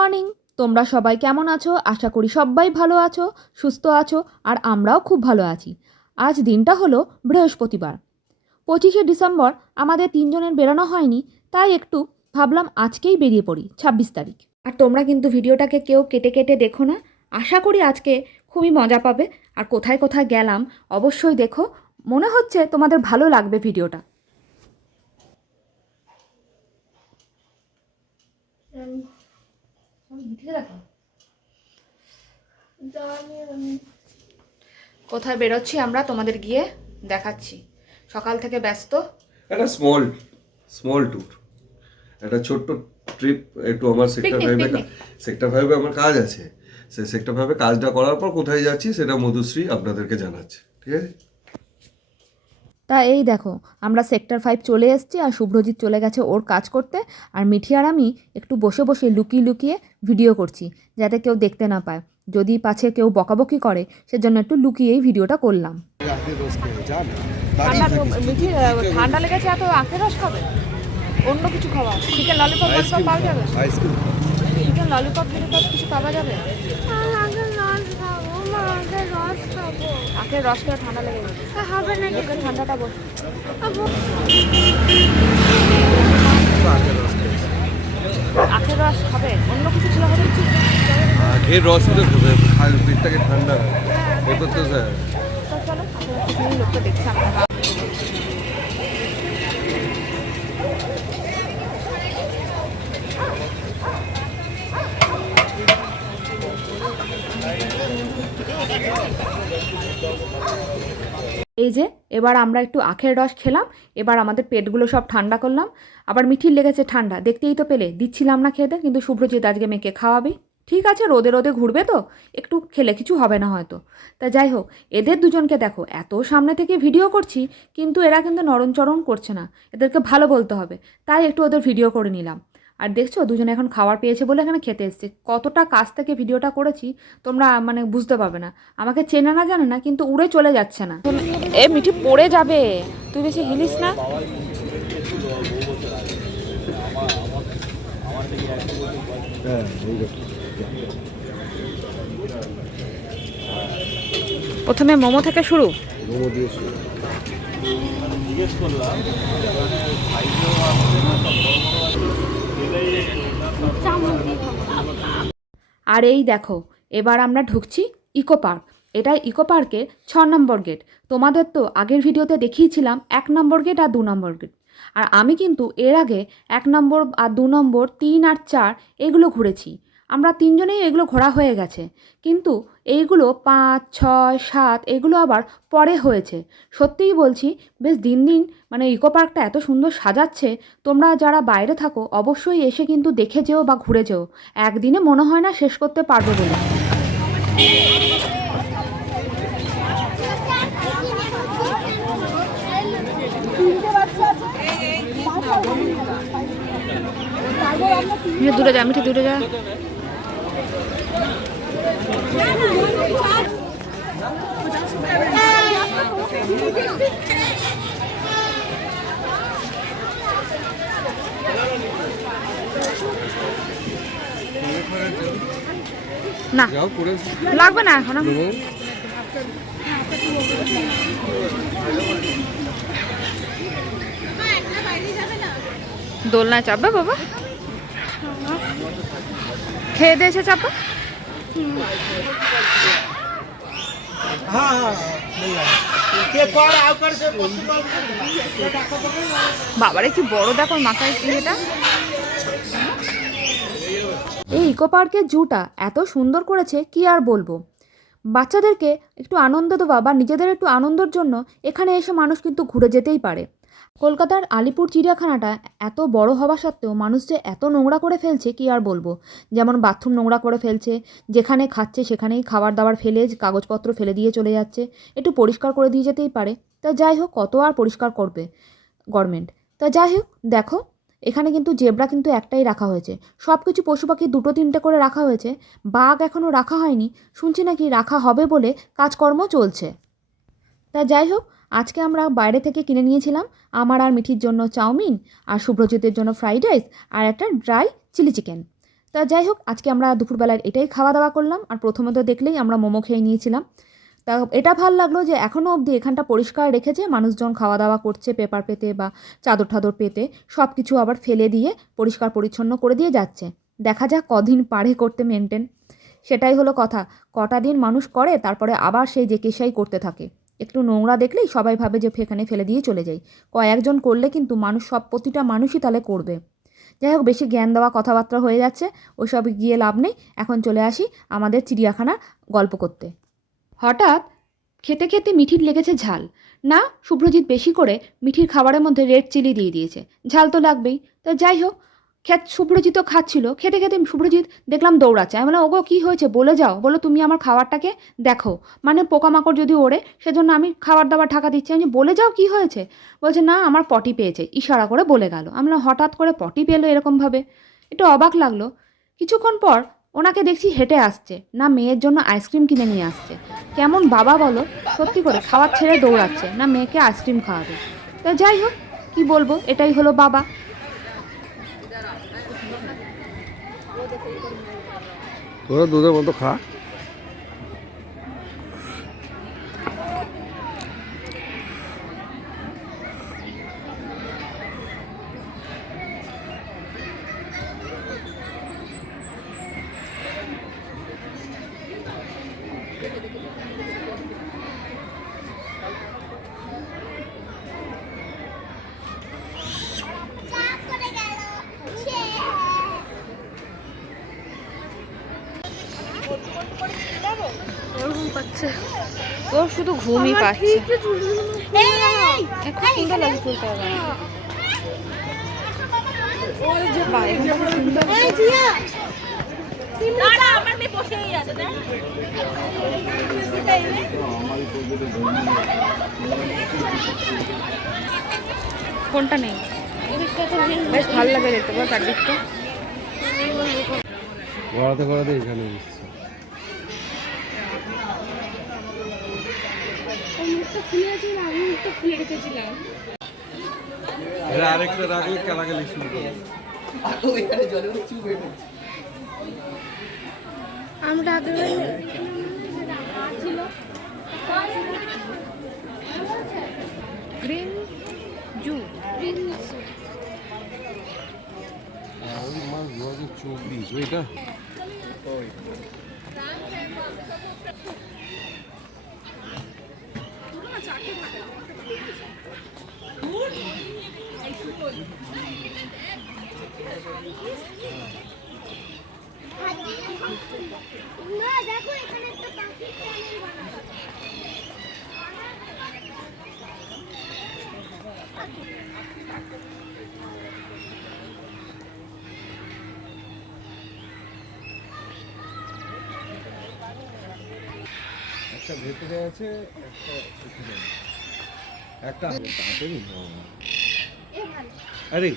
Morning. তোমরা সবাই কেমন আছো? আশা করি সবাই ভালো আছো, সুস্থ আছো, আর আমরাও খুব ভালো আছি। আজ দিনটা হলো বৃহস্পতিবার, 25শে ডিসেম্বর। আমাদের তিনজনের বেরোনো হয়নি, তাই একটু ভাবলাম আজকেই বেরিয়ে পড়ি, 26 তারিখ। আর তোমরা কিন্তু ভিডিওটাকে কেউ কেটে কেটে দেখো না, আশা করি আজকে খুবই মজা পাবে। আর কোথায় কোথায় গেলাম অবশ্যই দেখো, মনে হচ্ছে তোমাদের ভালো লাগবে ভিডিওটা। কোথায় বেরোচ্ছি আমরা তোমাদের গিয়ে দেখাচ্ছি। সকাল থেকে ব্যস্ত, একটা স্মল ট্যুর, একটা ছোট্ট ট্রিপ। একটু আমার সেক্টর 5 আমার কাজ আছে, সেই সেক্টর 5 কাজটা করার পর কোথায় যাচ্ছি সেটা মধুশ্রী আপনাদেরকে জানাচ্ছে, ঠিক আছে? তা এই দেখো, আমরা সেক্টর 5 চলে এসেছি, আর শুভ্রজিৎ চলে গেছে ওর কাজ করতে, আর মিঠি আর আমি একটু বসে বসে লুকিয়ে লুকিয়ে ভিডিও করছি, যাতে কেউ দেখতে না পায়। যদি পাছে কেউ বকাবকি করে, সেজন্য একটু লুকিয়েই ভিডিওটা করলাম। ঠান্ডা লেগেছে, এত আখের রস খাবে? অন্য কিছু খাওয়া, চিকেন ললিপপ পাওয়া যাবে? চিকেন ললিপপ কিছু পাওয়া যাবে? আখের রস খেয়ে ঠান্ডা লেগে যাবে, হবে না, লোকের ঠান্ডাটা বসে। আখের রস খাবে, অন্য কিছু ছিল হবে? আখের রসই তো খাবে, পেটটাকে ঠান্ডা এ করতে স্যার। চলো, লোকটা দেখছি আমরা। এই যে এবার আমরা একটু আখের রস খেলাম, এবার আমাদের পেটগুলো সব ঠান্ডা করলাম। আবার মিঠির লেগেছে ঠান্ডা, দেখতেই তো পেলে, দিচ্ছিলাম না খেতে, কিন্তু শুভ্রজিৎ আজকে মেয়েকে খাওয়াবেই। ঠিক আছে, রোদে রোদে ঘুরবে তো, একটু খেলে কিছু হবে না হয়তো। তা যাই হোক, এদের দুজনকে দেখো, এত সামনে থেকে ভিডিও করছি, কিন্তু এরা কিন্তু নরমচরণ করছে না। এদেরকে ভালো বলতে হবে, তাই একটু ওদের ভিডিও করে নিলাম। আর দেখছো, দুজনে এখন খাবার পেয়েছে বলে এখানে খেতে এসছে। কতটা কাছ থেকে ভিডিওটা করেছি তোমরা মানে বুঝতে পারবে না। আমাকে চেনে না জানে না, কিন্তু উড়ে চলে যাচ্ছে না। এ মিঠি পড়ে যাবে, তুই বেশি হিলিস না। প্রথমে মোমো থেকে শুরু। আর এই দেখো, এবার আমরা ঢুকছি ইকো পার্ক। এটা ইকো পার্কের 6 নম্বর গেট। তোমাদের তো আগের ভিডিওতে দেখিয়েছিলাম 1 নম্বর গেট আর 2 নম্বর গেট। আর আমি কিন্তু এর আগে 1 নম্বর আর 2 নম্বর, 3 আর 4 এগুলো ঘুরেছি। আমরা তিনজনেই এগুলো ঘোরা হয়ে গেছে, কিন্তু এইগুলো 5, 6, 7 এগুলো আবার পরে হয়েছে। সত্যিই বলছি, বেশ দিন দিন মানে ইকো পার্কটা এত সুন্দর সাজাচ্ছে। তোমরা যারা বাইরে থাকো অবশ্যই এসে কিন্তু দেখে যেও বা ঘুরে যেও, একদিনে মনে হয় না শেষ করতে পারবো বলে। দূরে যা মিঠে, দূরে যা। না লাগবে না এখন। দোলনায় চাপবে বাবা? খেয়ে দিয়েছে চাপা? বাবারে কি বড়, দেখো মাথায় এটা। এই ইকো পার্কের জুটা এত সুন্দর করেছে, কি আর বলবো। বাচ্চাদেরকে একটু আনন্দ দেওয়া বা নিজেদের একটু আনন্দের জন্য এখানে এসে মানুষ কিন্তু ঘুরে যেতেই পারে। কলকাতার আলিপুর চিড়িয়াখানাটা এত বড় হওয়া সত্ত্বেও মানুষ যে এত নোংরা করে ফেলছে, কি আর বলবো। যেমন বাথরুম নোংরা করে ফেলছে, যেখানে খাচ্ছে সেখানেই খাবার দাবার ফেলে কাগজপত্র ফেলে দিয়ে চলে যাচ্ছে। একটু পরিষ্কার করে দিয়ে যেতেই পারে। তা যাই হোক, কত আর পরিষ্কার করবে গভর্নমেন্ট। তা যাই হোক, দেখো এখানে কিন্তু জেব্রা কিন্তু একটাই রাখা হয়েছে, সব কিছু পশু পাখি 2-3টে করে রাখা হয়েছে। বাঘ এখনও রাখা হয়নি, শুনছি নাকি রাখা হবে বলে কাজকর্ম চলছে। তা যাই হোক, আজকে আমরা বাইরে থেকে কিনে নিয়েছিলাম আমার আর মিঠির জন্য চাউমিন, আর শুভ্রজিতের জন্য ফ্রাইড রাইস, আর একটা ড্রাই চিলি চিকেন। তা যাই হোক, আজকে আমরা দুপুরবেলার এটাই খাওয়া দাওয়া করলাম। আর প্রথমে তো দেখলেই আমরা মোমো খেয়ে নিয়েছিলাম। তা এটা ভাল লাগলো যে এখনও অবধি এখানটা পরিষ্কার রেখেছে, মানুষজন খাওয়া দাওয়া করছে পেপার পেতে বা চাদর ঠাদর পেতে, সব কিছু আবার ফেলে দিয়ে পরিষ্কার পরিচ্ছন্ন করে দিয়ে যাচ্ছে। দেখা যাক কদিন পারে করতে মেনটেন, সেটাই হলো কথা। কটা দিন মানুষ করে, তারপরে আবার সেই যে কেসাই করতে থাকে। একটু নোংরা দেখলেই সবাই ভাবে যে এখানে ফেলে দিয়ে চলে যাই। কয়েকজন করলে কিন্তু প্রতিটা মানুষই তাহলে করবে। যাই হোক, বেশি জ্ঞান দেওয়া কথাবার্তা হয়ে যাচ্ছে, ওসব গিয়ে লাভ নেই। এখন চলে আসি আমাদের চিড়িয়াখানার গল্প করতে। হঠাৎ খেতে খেতে মিঠির লেগেছে ঝাল। না, শুভ্রজিৎ বেশি করে মিঠির খাবারের মধ্যে রেড চিলি দিয়ে দিয়েছে। ঝাল তো লাগবেই। তা যাই হোক, শুভ্রজিৎও খাচ্ছিল। খেতে খেতে শুভ্রজিৎ দেখলাম দৌড়াচ্ছে। আমি বললাম, ওগো কী হয়েছে, বলে যাও। বলো তুমি আমার খাবারটাকে দেখো, মানে পোকামাকড় যদি ওড়ে সেজন্য আমি খাবার দাবার ঢাকা দিচ্ছি। আমি বলে যাও কী হয়েছে। বলছে না, আমার পটি পেয়েছে, ইশারা করে বলে গেল। আমি বললাম, হঠাৎ করে পটি পেলো এরকমভাবে, একটু অবাক লাগলো। কিছুক্ষণ পর ওনাকে দেখছি হেঁটে আসছে, না মেয়ের জন্য আইসক্রিম কিনে নিয়ে আসছে। কেমন বাবা বলো, সত্যি করে খাওয়ার ছেড়ে দৌড়াচ্ছে, না মেয়েকে আইসক্রিম খাওয়াবে। তা যাই হোক, কি বলবো, এটাই হলো বাবা। তোরা দুধের মতো খা। ওর শুধু ঘুমই পাচ্ছে। এখন সুন্দর লাগে চুলটা। কোনটা নেই, বেশ ভালো লাগে দেখতে পাবো চারদিকটা। গড়াতে গড়াতে এখানে আরেকটা রাখলে কালাকালি শুরু করে। আমরা গ্রিন জু ওই মাছ 2024 ওইটা। না দেখো এখানে একটা পাখি চ্যানেল বানানো। একটা ভেতরে আছে, একটা এখানে, একটা তাড়াতাড়ি। আরে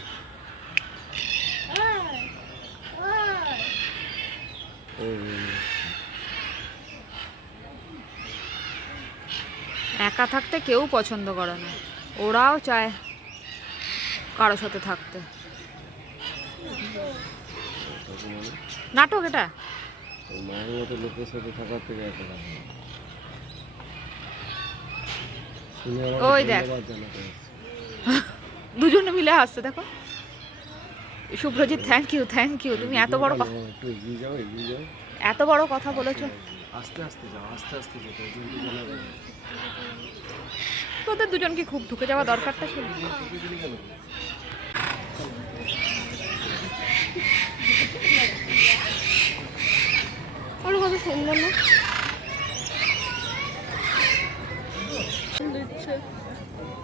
একা থাকতে কেউ পছন্দ করে না, ওরাও চায় কারোর সাথে থাকতে। নাটক এটা, মায়ের মতো লোকের সাথে থাকার থেকে একা থাকা। ওই দেখ দুজনে মিলে আসছে, দেখো। Subhrajit, thank you thank you, তুমি এত বড় কথা, একটু এগিয়ে যাও, এগিয়ে যাও। এত বড় কথা বলেছো। আস্তে আস্তে যাও, আস্তে আস্তে যেতে কিন্তু জানা যাবে। তোদের দুজনকে খুব ঢুকে যাওয়া দরকারটা ছিল। ওর কত সুন্দর না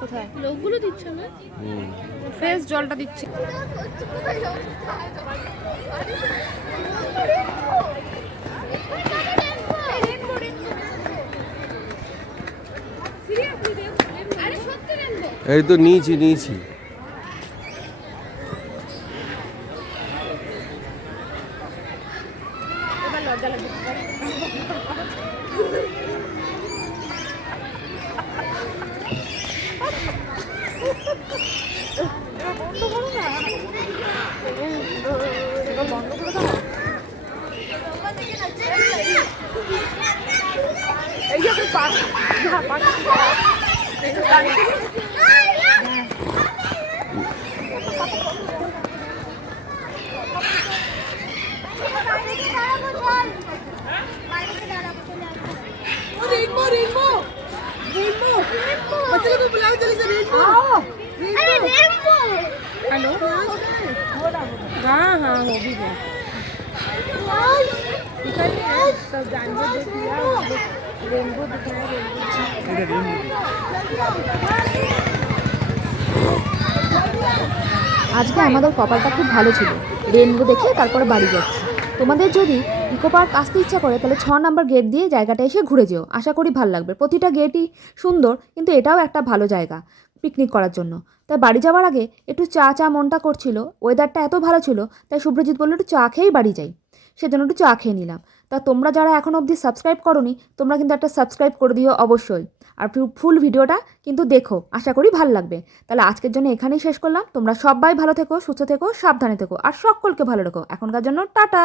কোথায় লোকগুলো দিচ্ছে না, ফ্রেশ জলটা দিচ্ছি। এই তো নিয়েছি নিয়েছি। এবার লজ্জা লাগবে। বন্ধ করো না, বন্ধ করে দাও। रेनबो रेनबो रेनबो बच्चे को बुलाओ जल्दी से रेनबो अरे रेनबो हेलो हाँ हाँ हो भी गया सब जानवर देख लिया रेनबो दिखाया আজকে আমাদের কপালটা খুব ভালো ছিল, রেনবো দেখে তারপরে বাড়ি যাচ্ছি। তোমাদের যদি ইকো পার্ক আসতে ইচ্ছা করে তাহলে 6 নম্বর গেট দিয়ে জায়গাটা এসে ঘুরে যেও, আশা করি ভালো লাগবে। প্রতিটা গেটই সুন্দর, কিন্তু এটাও একটা ভালো জায়গা পিকনিক করার জন্য। তাই বাড়ি যাওয়ার আগে একটু চা মনটা করছিল, ওয়েদারটা এত ভালো ছিল, তাই শুভ্রজিৎ বললো একটু চা খেয়েই বাড়ি যাই, সেজন্য একটু চা খেয়ে নিলাম। তা তোমরা যারা এখনও অবধি সাবস্ক্রাইব করোনি, তোমরা কিন্তু একটা সাবস্ক্রাইব করে দিও অবশ্যই, আর ফুল ভিডিওটা কিন্তু দেখো, আশা করি ভালো লাগবে। তাহলে আজকের জন্য এখানেই শেষ করলাম। তোমরা সবাই ভালো থেকো, সুস্থ থেকো, সাবধানে থেকো, আর সকলকে ভালো রেখো। এখনকার জন্য টাটা।